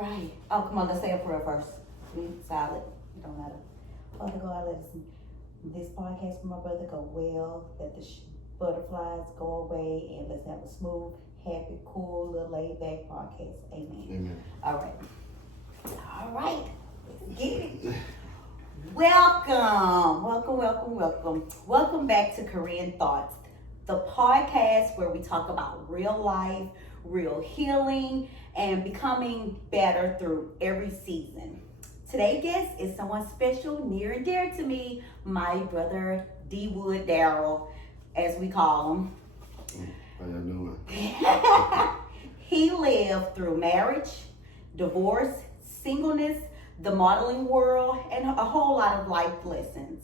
right. Oh, come on, let's say a prayer first. Be silent. It don't matter. Father God, let this podcast from my brother go well. Let the butterflies go away, and let's have a smooth, happy, cool, little laid back podcast. Amen. Amen. All right. Let's get it. Welcome back to Korean Thoughts, the podcast where we talk about real life, real healing, and becoming better through every season. Today's guest is someone special, near and dear to me, my brother D. Wood Darrell, as we call him. How y'all doing? He lived through marriage, divorce, singleness, the modeling world, and a whole lot of life lessons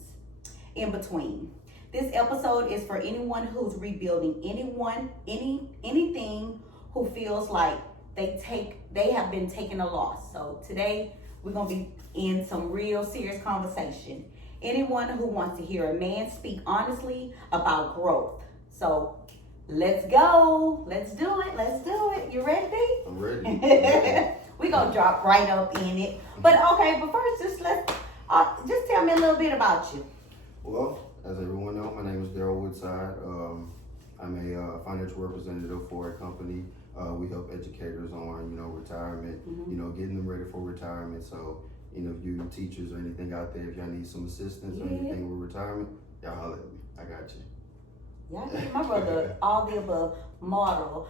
in between. This episode is for anyone who's rebuilding, anything who feels like they have been taking a loss. So today we're gonna be in some real serious conversation. Anyone who wants to hear a man speak honestly about growth. So let's go. Let's do it. You ready, B? I'm ready. We're gonna drop right up in it. But first just tell me a little bit about you. Well, as everyone knows, my name is Darrell Woodside. I'm a financial representative for a company. We help educators on, retirement, getting them ready for retirement. So, if you teachers or anything out there, if y'all need some assistance or anything with retirement, y'all holler at me. I got you. Yeah, my brother, all the above, model,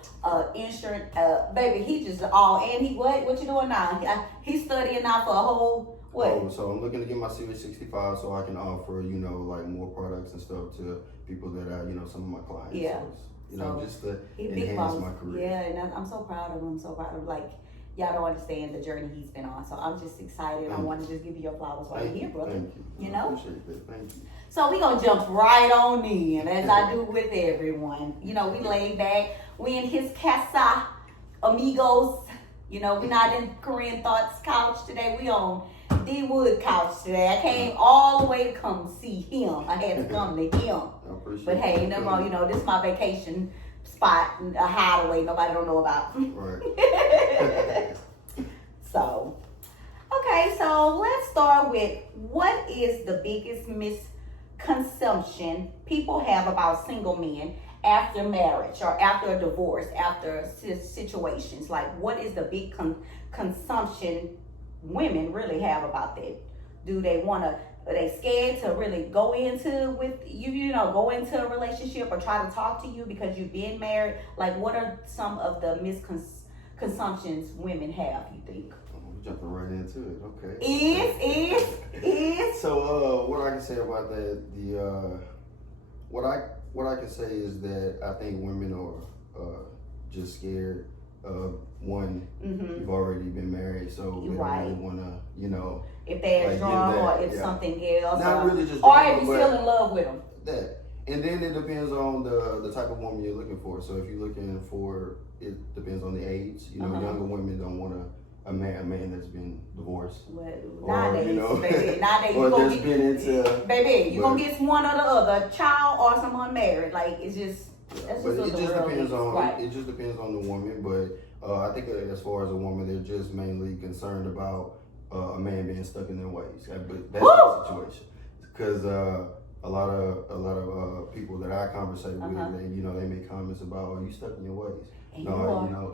insurance, baby, he just all, and he, what you doing now? He's studying now for a whole, what? Oh, so I'm looking to get my Series 65 so I can offer, like more products and stuff to people that are, some of my clients. Yeah. So, just to enhance my career. Yeah, and I'm so proud of him, y'all don't understand the journey he's been on. So I'm just excited. I want to just give you your flowers while you're here, brother. Thank you. I appreciate that. Thank you. So we're going to jump right on in, as I do with everyone. We laid back. We in his casa, amigos. We're not in Korean Thoughts couch today. We on D. Wood couch today. I came all the way to come see him. I had to come to him. I appreciate But hey, no more, this is my vacation spot, a hideaway nobody don't know about. Right. So let's start with, what is the biggest misconception people have about single men after marriage or after a divorce, after situations? Like, what is the big consumption women really have about that? Are they scared to really go into go into a relationship or try to talk to you because you've been married? Like, what are some of the misconceptions women have, you think? We're jumping right into it. Okay. Is. So, what I can say about that, what I can say is that I think women are just scared. One, you've already been married, so they don't really want to, if they're drunk or if something else, not really just or if you're still in love with them. That, and then it depends on the type of woman you're looking for. So if you're looking for, it depends on the age. Younger women don't want a man that's been divorced. Well, or, baby, nowadays or that's been into. Baby, you're gonna get one or the other, child or someone married. Like, it's just. But it just depends on it just depends on the woman. But I think as far as a woman, they're just mainly concerned about a man being stuck in their ways. But that's the situation, because a lot of people that I conversate with, they make comments about, "Oh, you stuck in your ways." And no,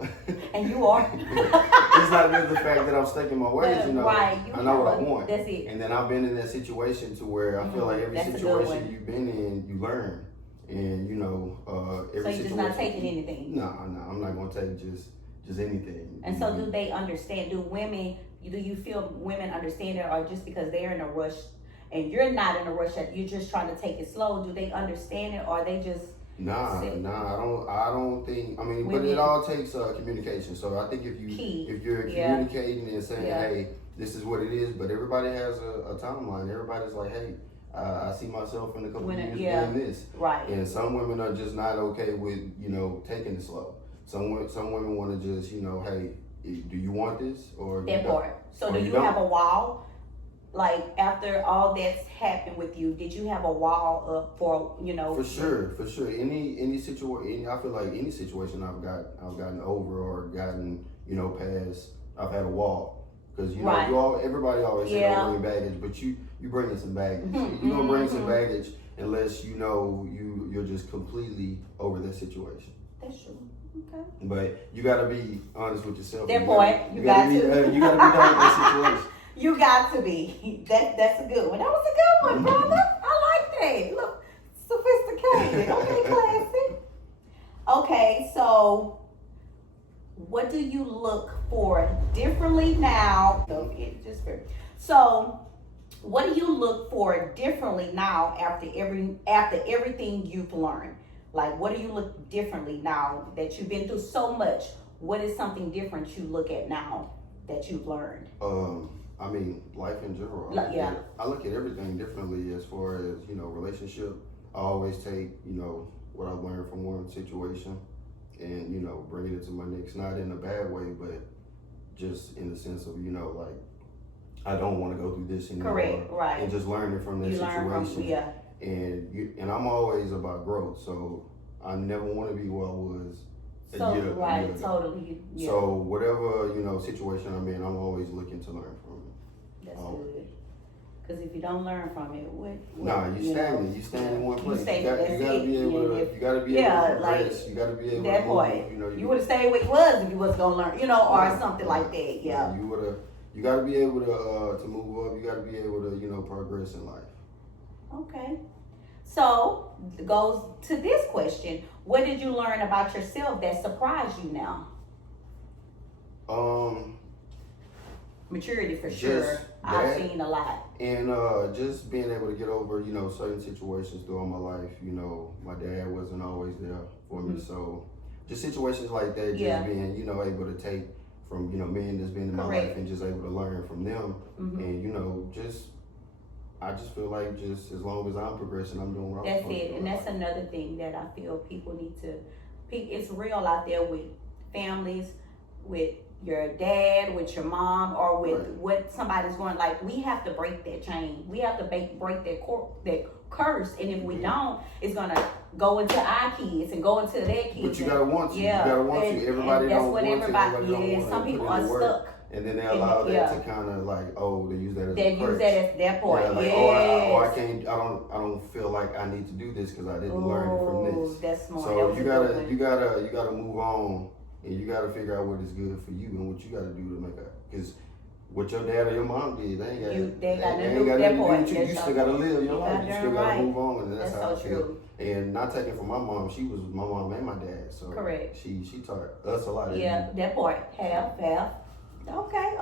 and you are. It's not just the fact that I'm stuck in my ways. Right, I know what I want. That's it. And then I've been in that situation to where I feel like every situation you've been in, you learn. And every so you're just not taking anything. No, I'm not gonna take just anything. And so, do they understand? Do you feel women understand it, or just because they're in a rush and you're not in a rush, that you're just trying to take it slow? Do they understand it, or are they just? Nah. I don't think. I mean, but it all takes communication. So I think if you're communicating and saying, hey, this is what it is, but everybody has a timeline. Everybody's like, hey, I see myself in a couple of years doing this. Right. And some women are just not okay with, taking it slow. Some women want to just, hey, do you want this or that part? So do you have a wall? Like, after all that's happened with you, did you have a wall up for, For sure. Any situation, I feel like any situation I've gotten over or gotten, past, I've had a wall. Because you know, Right. everybody always say Yeah. don't bring baggage, but you bringing some baggage. Mhm, You're gonna bring some mhm. baggage unless you know you're just completely over that situation. That's true. Okay. But you gotta be honest with yourself. That point, you got be to. you gotta be done with that situation. You got to be. That's a good one. That was a good one, brother. I like that. Look, sophisticated. Okay, classy. Okay, so what do you look for differently now? So, what do you look for differently now after everything you've learned? Like, what do you look differently now that you've been through so much? What is something different you look at now that you've learned? I mean, life in general. I look at everything differently as far as, you know, relationship. I always take, you know, what I learned from one situation and, you know, bring it to my next, not in a bad way, but just in the sense of, you know, like, I don't want to go through this anymore. Correct, right. And just learning from that You situation. learn from, yeah. And I'm always about growth, so I never want to be where I was a year ago. Totally. Yeah. So whatever, you know, situation I'm in, I'm always looking to learn from it. That's good. Because if you don't learn from it, you stagnant. You stand in one place. You gotta be able to. You gotta be able to progress. You gotta be able that to point. move. You would have stayed where you was if you was gonna learn, or something like that. Yeah. You would have. You gotta be able to move up. You gotta be able to, you know, progress in life. Okay. So goes to this question: what did you learn about yourself that surprised you now? Maturity for sure. I've seen a lot. And just being able to get over, you know, certain situations throughout my life. You know, my dad wasn't always there for me, so just situations like that. Just being, you know, able to take from, you know, men that's been in my life and just able to learn from them, and you know, I just feel like just as long as I'm progressing, I'm doing what I'm supposed to do. That's it, and that's another thing that I feel people need to. It's real out there with families, with your dad, with your mom, or with what somebody's going. Like, we have to break that chain. We have to break that curse, and if we don't, it's gonna go into our kids and go into their kids. But you gotta want to. Yeah. You gotta want to. Everybody don't want to. Everybody don't want to. Some people are stuck. And then they allow that to kind of like, they use that as a curse. Use that as their point. Yeah, like, I can't. I don't feel like I need to do this because I didn't learn it from this. That's smart. So you gotta move on, and you gotta figure out what is good for you and what you gotta do to make it. Because what your dad or your mom did, they ain't got nothing to do with you. You still gotta live your life. You still gotta move on, and that's how I feel. And not taking from my mom, she was my mom and my dad. So correct. She taught us a lot. That part. Half. Okay.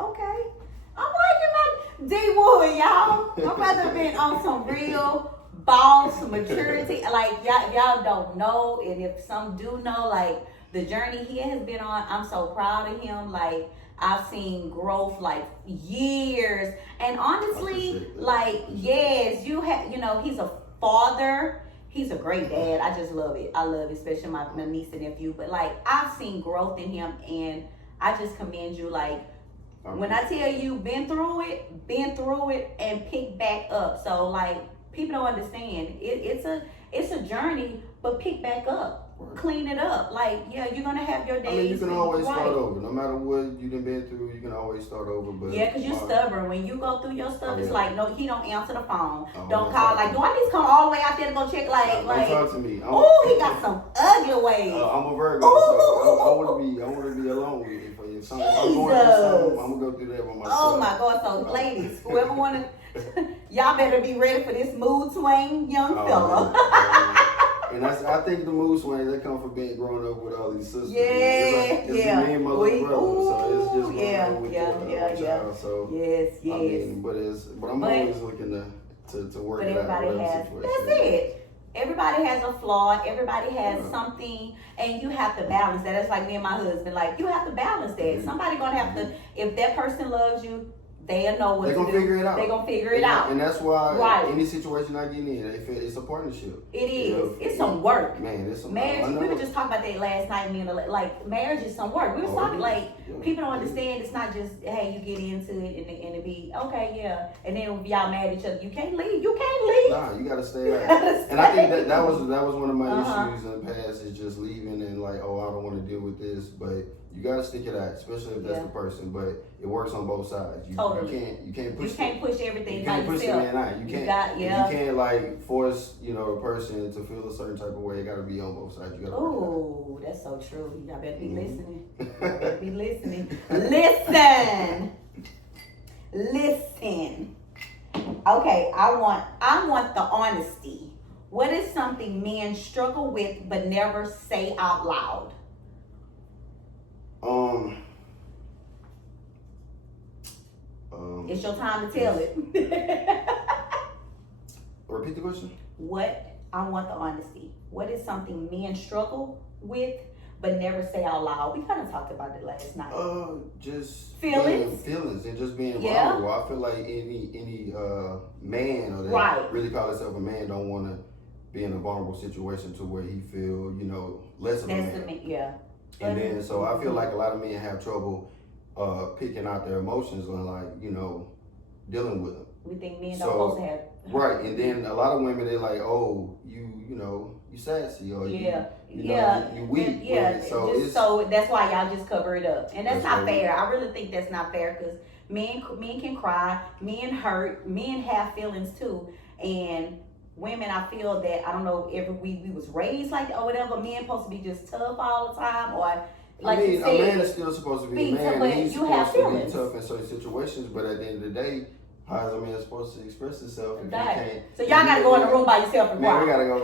I'm liking my D Wood, y'all. My brother been on some real boss maturity. Like, y'all don't know, and if some do know, like, the journey he has been on, I'm so proud of him. Like, I've seen growth like years, and honestly, like, yes, he's a father. He's a great dad. I just love it. I love it, especially my niece and nephew. But like, I've seen growth in him, and I just commend you. Like, when I tell you, been through it, and pick back up. So like, people don't understand. It's a journey, but pick back up. Clean it up. Like, you're gonna have your days. I mean, you can always start over. No matter what you've been through, you can always start over. But because you're stubborn. When you go through your stuff, it's like, no, he don't answer the phone. Don't call. Like, do I need to come all the way out there to go check? Like, don't talk to me. Oh, he got some ugly ways. I'm a Virgo, so I want to be alone with you. If I'm going through something, I'm gonna go through that by myself. Oh my God! So, ladies, whoever wanna, y'all better be ready for this mood swing, young fella. And I think the mood swings that come from growing up with all these sisters. It's me and my little brother, so it's just child. So yes. I mean, but I'm always looking to work it out. But everybody has. That's it. Everybody has a flaw. Everybody has something, and you have to balance that. It's like me and my husband. Like, you have to balance that. Somebody gonna have to. If that person loves you, they'll know what to do. They're gonna figure it out. They're gonna figure it out. And that's why any situation I get in, it's a partnership. It is. It's some work. Man, it's some marriage. We were just talking about that last night. Like, marriage is some work. We were talking people don't understand. It's not just, hey, you get into it and it be okay, and then if y'all mad at each other, you can't leave. Nah, you gotta stay out. And I think that was one of my issues in the past, is just leaving and like, I don't want to deal with this, but you gotta stick it out, especially if that's the person. But it works on both sides. Totally. You can't push. You can't push everything you by can't push yourself. the man out. You can't like force a person to feel a certain type of way. It gotta be on both sides. You gotta. Ooh, that's so true. Y'all better be listening. Y'all better be listening. Listen. Listen. Okay, I want the honesty. What is something men struggle with but never say out loud? It's your time to tell it. Repeat the question. I want the honesty. What is something men struggle with but never say out loud? We kind of talked about it last night. Just feelings and just being vulnerable. I feel like any man or that really call himself a man don't want to be in a vulnerable situation to where he feel less of a man. Yeah. And then so I feel like a lot of men have trouble picking out their emotions and dealing with them. We think men don't supposed to have. Right, and then a lot of women they're like, oh, you sassy or you weak. Yeah, so that's why y'all just cover it up, and that's not fair. I really think that's not fair because men can cry, men hurt, men have feelings too, and women, I feel that I don't know if we was raised like that or whatever. Men supposed to be just tough all the time, or like you said, a man is still supposed to be a man. But he's you have supposed feelings. to be tough in certain situations, but at the end of the day, how is a man supposed to express himself if he can't? So y'all gotta go in the room by yourself and cry. We gotta go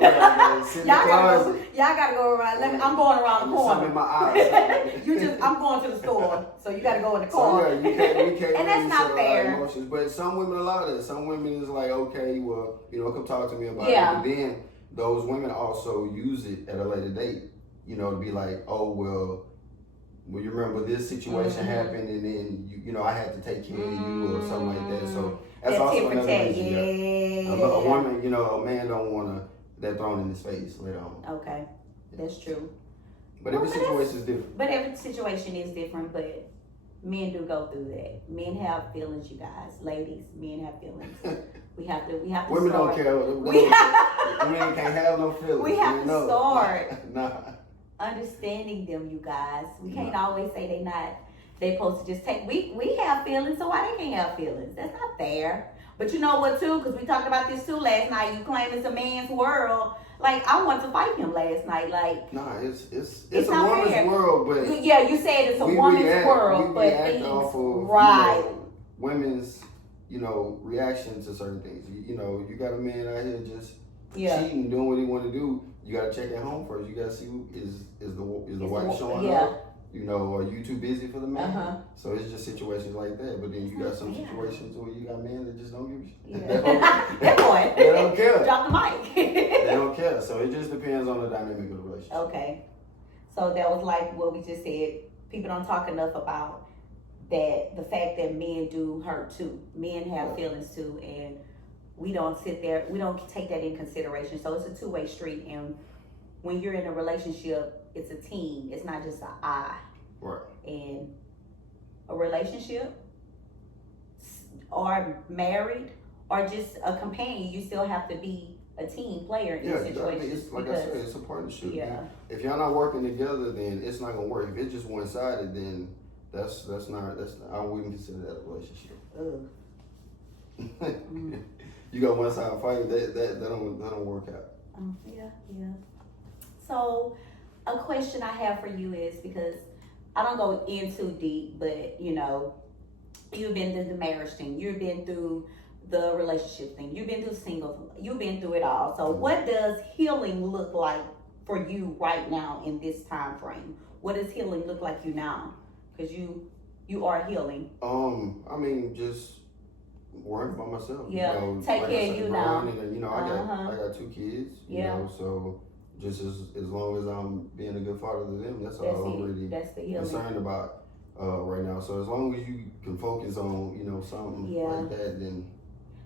sit in the closet. Y'all gotta go around. I'm going around the corner. Something in my eyes. I'm going to the store, so you gotta go in the corner. So yeah, we can't and that's not fair. Emotions. But some women allow that. Some women is like, okay, well, come talk to me about it. But then those women also use it at a later date, to be like, oh well, you remember this situation happened, and then I had to take care of you or something like that. So that's also another reason. Yeah. A woman, a man don't want that thrown in his face later on. Okay, that's true. But every situation is different. But every situation is different. But men do go through that. Men have feelings, you guys. Ladies, men have feelings. We have to. Women don't care. Women can't have no feelings. We have to start. Nah. Understanding them, you guys. We can't always say they supposed to just take. We have feelings, so why they can't have feelings? That's not fair. But you know what too? Because we talked about this too last night. You claim it's a man's world. Like I wanted to fight him last night. Like nah, it's a woman's fair. World, but you said it's a woman's world, but things women's reaction to certain things. You got a man out here just cheating, doing what he want to do. You gotta check at home first. You gotta see is the wife showing up. Are you too busy for the man? So it's just situations like that. But then you got some situations where you got men that just don't give a shit. They don't care. Drop the mic. They don't care. So it just depends on the dynamic of the relationship. Okay. So that was like what we just said. People don't talk enough about that. The fact that men do hurt too. Men have feelings too, and we don't sit there. We don't take that in consideration. So it's a two-way street, and when you're in a relationship, it's a team. It's not just an I. Right. And a relationship, or married, or just a companion, you still have to be a team player in this situation. It's like I said, it's a partnership. Yeah. If y'all not working together, then it's not gonna work. If it's just one sided, then that's not. I wouldn't consider that a relationship. You got one side fighting, that don't work out. Yeah. So a question I have for you is, because I don't go in too deep, but you've been through the marriage thing, you've been through the relationship thing, you've been through single, you've been through it all. So what does healing look like for you right now in this time frame? What does healing look like you now? Because you are healing. Just worrying about myself. Yeah, take care of you now. And, I got 2 kids. So just as long as I'm being a good father to them, that's all I'm really concerned about right now. So as long as you can focus on something like that, then.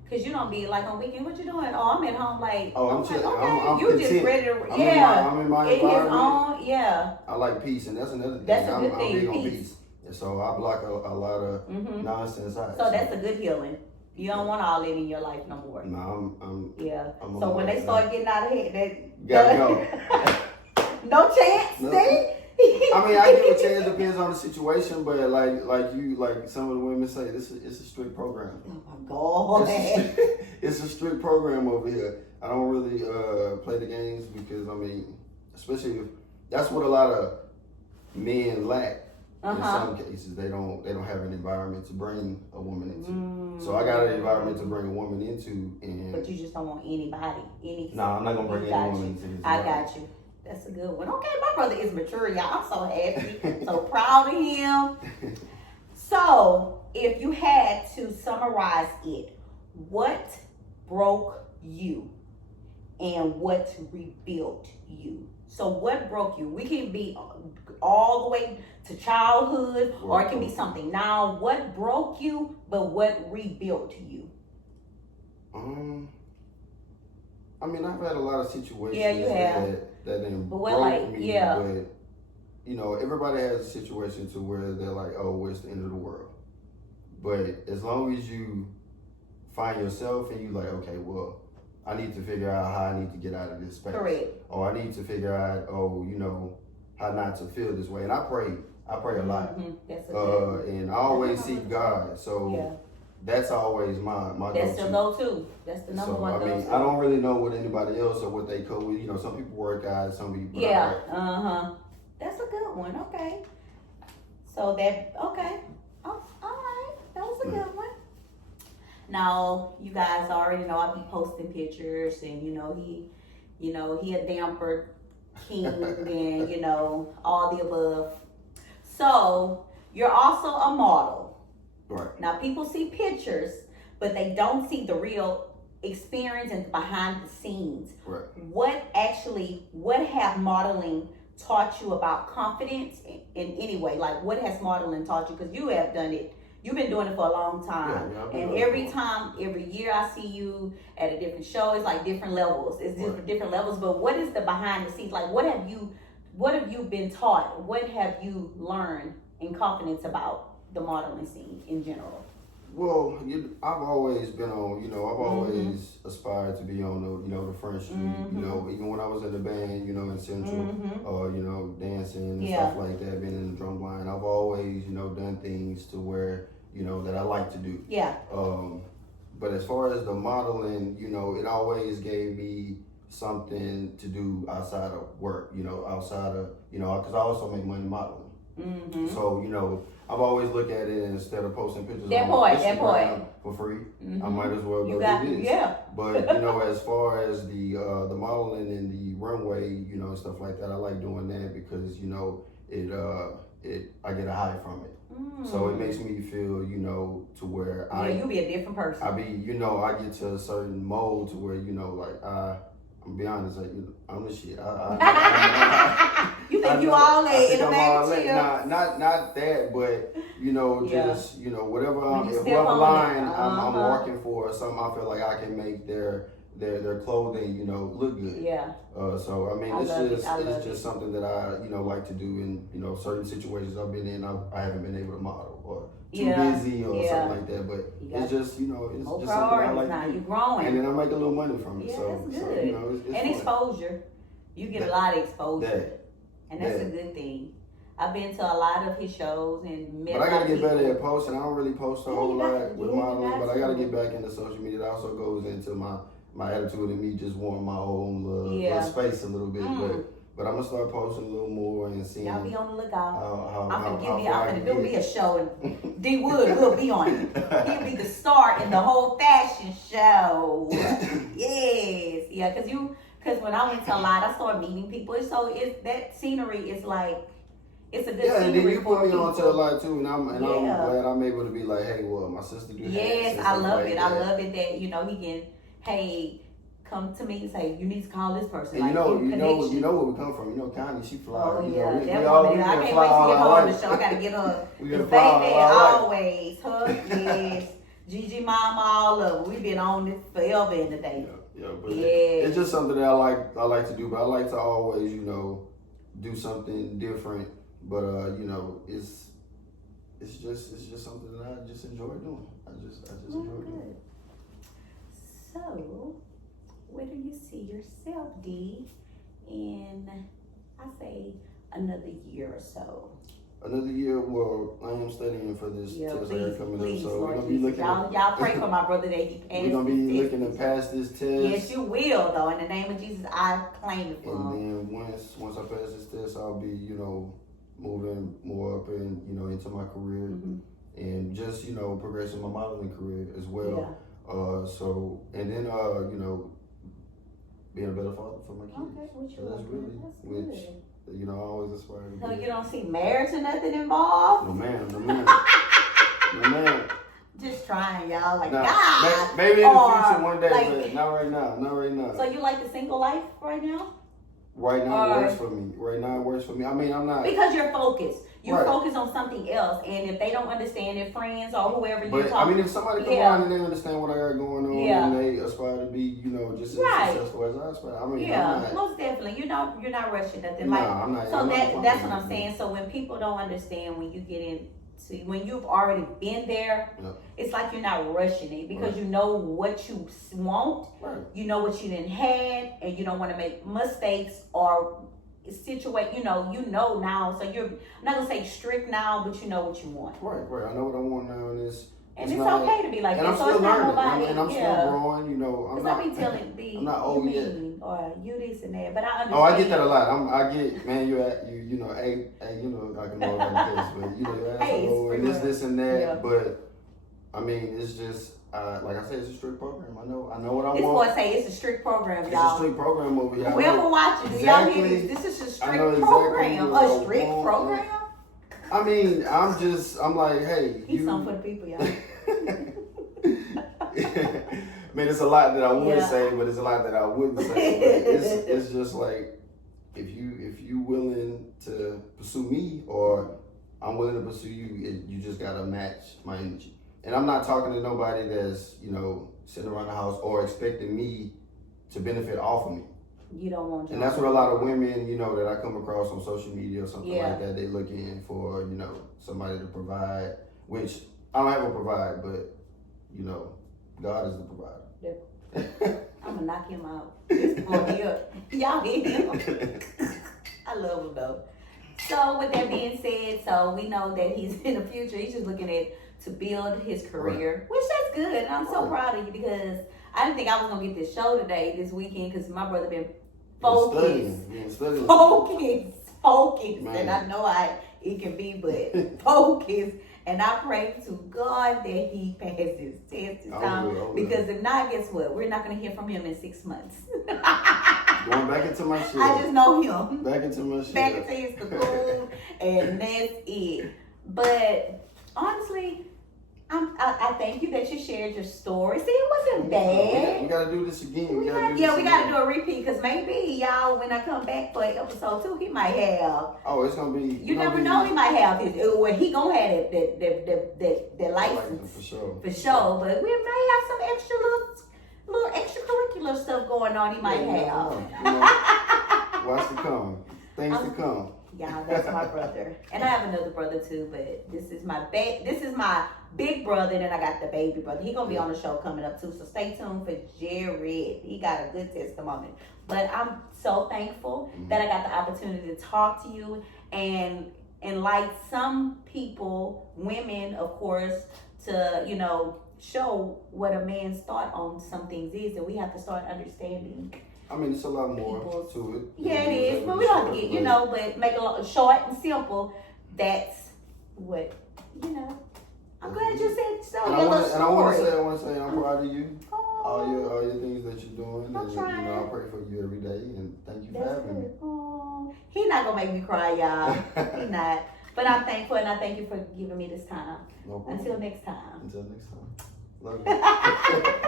Cause you don't be like on weekend. What you doing? Oh, I'm at home. Like, I'm chilling. Okay, I'm you content. Just ready to. I'm in my environment. His own. I like peace, and that's another thing. That's a good thing. I'm big on peace, and so I block a lot of nonsense out. So that's a good healing. You don't want all that in your life no more. No, I'm so when they start getting out of hand, gotta go. No chance. No. See, I mean, I give a chance. Depends on the situation, but like some of the women say, it's a strict program. Oh my God. It's a strict program over here. I don't really play the games because I mean, especially if that's what a lot of men lack. In some cases, they don't have an environment to bring a woman into. So I got an environment to bring a woman into, and but you just don't want anybody. No, I'm not gonna bring any woman into this. I got you. That's a good one. Okay, my brother is mature, y'all. I'm so happy, so proud of him. So, if you had to summarize it, what broke you and what rebuilt you? So, what broke you? We can be all the way to childhood, or it can be something now. What broke you, but what rebuilt you? I mean, I've had a lot of situations that then broke me, but you know, everybody has a situation to where they're like, oh, it's the end of the world. But as long as you find yourself and you like, okay, well, I need to figure out how I need to get out of this space. Correct. Or I need to figure out, you know, how not to feel this way. And I pray a lot. That's a and I always seek God. So that's always my that's go-to. the go-to. That's the number one go-to. I mean, I don't really know what anybody else or what they cope with. You know, some people work out, some people. That's a good one. Okay. So that okay. Oh, all right. That was a good one. Now you guys already know I be posting pictures, and he a damper king, and all the above. So you're also a model. Right. Now people see pictures, but they don't see the real experience and behind the scenes. Right. What have modeling taught you about confidence in any way? Like, what has modeling taught you? Because you have done it. You've been doing it for a long time. And every year I see you at a different show. It's like different levels. It's different levels. But what is the behind the scenes? Like, what have you been taught? What have you learned in confidence about the modeling scene in general? Well, I've always been on, I've always aspired to be on the front street, even when I was in the band, in Central, dancing and stuff like that, being in the drum line, I've always, done things to where, that I like to do. Yeah. But as far as the modeling, it always gave me something to do outside of work, outside of, because I also make money modeling. So, I've always looked at it instead of posting pictures on Instagram for free. I might as well go do this. Yeah. But as far as the modeling and the runway, and stuff like that, I like doing that because I get a high from it. So it makes me feel, to where you'll be a different person. I get to a certain mode to where I'm be honest, I'm the shit. You think you all that in the bag? Not that, but just whatever whoever line I'm working for, or something I feel like I can make their clothing look good. Yeah. So I mean it's just something that I like to do in certain situations I've been in. I haven't been able to model or too busy or something like that, but it's just it's just something I like to do. You're growing, and then I make a little money from it. Yeah, so that's good. So, it's and fun. Exposure, you get a lot of exposure, and that's a good thing. I've been to a lot of his shows and met. But I gotta get better at posting. I don't really post a whole lot with modeling, but I gotta get back into social media. That also goes into my attitude and me just wanting my own little space a little bit, but I'm gonna start posting a little more and seeing. Y'all be on the lookout. I'm gonna do me a show, and D Wood will be on it. He'll be the star in the whole fashion show. Yes, because when I went to a lot, I started meeting people. So that scenery is like. It's a good and then scenery you put me people. on to a lot too, and I'm glad I'm able to be like, hey, well, my sister do that. Yes, I love it. I love it that he can, hey, come to me and say you need to call this person. And like, where we come from. Connie, she fly. Oh we I can't wait to get fly her on the show. I gotta get her. We Baby, always her, yes. Gigi, mama, all of them. We've been on this forever in the day. But it's just something that I like to do. But I like to always, do something different. But it's just something that I just enjoy doing. I just enjoy doing. So, where do you see yourself, D, in I say another year or so. Another year, well, I am studying for this Yeah, test I please, got coming please, up, so we're Lord gonna be Jesus. looking at, Y'all pray for my brother that he we're gonna passes be this looking to test. pass this test. Yes, you will, though. In the name of Jesus, I claim it for And him. then once I pass this test, I'll be, moving more up and, into my career and just, progressing my modeling career as well. So, and then, being a better father for my kids. Okay, what you So that's looking really, at? which, That's good. I always aspire to So be. you don't see marriage or nothing involved? No man. No man. Just trying, y'all. Like, Nah, God. maybe in the Or, future one day, like- but not right now. Not right now. So you like the single life right now? Right now it or- works for me. Right now it works for me. I mean, I'm not. Because you're focused. You Right. focus on something else. And if they don't understand, their friends or whoever you're But I talking mean, if somebody come Yeah. on and they understand what I got going on Yeah. and they aspire to be, just as Right. successful as I aspire. I mean, yeah, I'm not. most definitely. You're not rushing nothing. No, Like, I'm not. so I'm not that's what fucking I'm saying. So when people don't understand, when you get when you've already been there, Yeah. it's like you're not rushing it because you know what you want, Right. you know what you didn't had, and you don't want to make mistakes or situate. You know now. So you're I'm not gonna say strict now, but you know what you want, Right. I know what I want now, and it's not, okay to be like and that. I'm So still it's not learning, nobody. and I'm still growing. I'm Because not. I be telling the I'm not you old yet. mean or you this and that, but I understand. Oh, I get that a lot. I get, man, hey, I can know about this, but you're Hey, it's asshole and pretty this and that. Yeah. But I mean, it's just like I said, it's a strict program. I know what I This want. boy say it's a strict program, It's y'all. a strict program over here. I Whoever know watching, do y'all hear exactly- this? This is a I know strict exactly program. what I A strict want. program? I mean, I'm like, hey, He's something for the people, y'all. I mean, it's a lot that I would Yeah. say, but it's a lot that I wouldn't say. But it's just like if you willing to pursue me, or I'm willing to pursue you, you just gotta match my energy. And I'm not talking to nobody that's sitting around the house or expecting me to benefit off of me. You don't want. And that's what a lot of women, that I come across on social media or something Yeah. like that. They looking for, somebody to provide, which I don't have to provide, but God is the provider. I'm gonna knock him out. This boy here, y'all hear him? I love him though. So with that being said, so we know that he's in the future. He's just looking to build his career, which that's good. And I'm so proud of you because I didn't think I was gonna get this show this weekend because my brother been focused. Focused. Man. And I know it can be, but focused. And I pray to God that he passes his test this time. Because if not, guess what? We're not going to hear from him in 6 months. Going back into my shit. I just know him. Back into my shit. Back into his cocoon, and that's it. But honestly, I thank you that you shared your story. See, it wasn't bad. We gotta do this again. We gotta do a repeat because maybe y'all, when I come back for episode 2, he might have. Oh, it's gonna be. You never know, he might have his. Well, he gonna have that license for sure. For sure, but we may have some extra little extracurricular stuff going on. He might have. Watch to come. Things to come. Yeah, that's my brother, and I have another brother too. But this is my big brother, and then I got the baby brother. He gonna be on the show coming up too. So stay tuned for Jared. He got a good testimony. But I'm so thankful that I got the opportunity to talk to you and like some people, women, of course, to show what a man's thought on some things is, and we have to start understanding. I mean, it's a lot more to it. Yeah, it is. But we don't have to get, but make it short and simple. That's what, I'm glad you said so. And I want to say, I'm proud of you. Oh, All your things that you're doing. I'm trying. I pray for you every day, and thank you for having me. Oh, he's not gonna make me cry, y'all. He's not. But I'm thankful, and I thank you for giving me this time. No problem. Until next time. Until next time. Love you.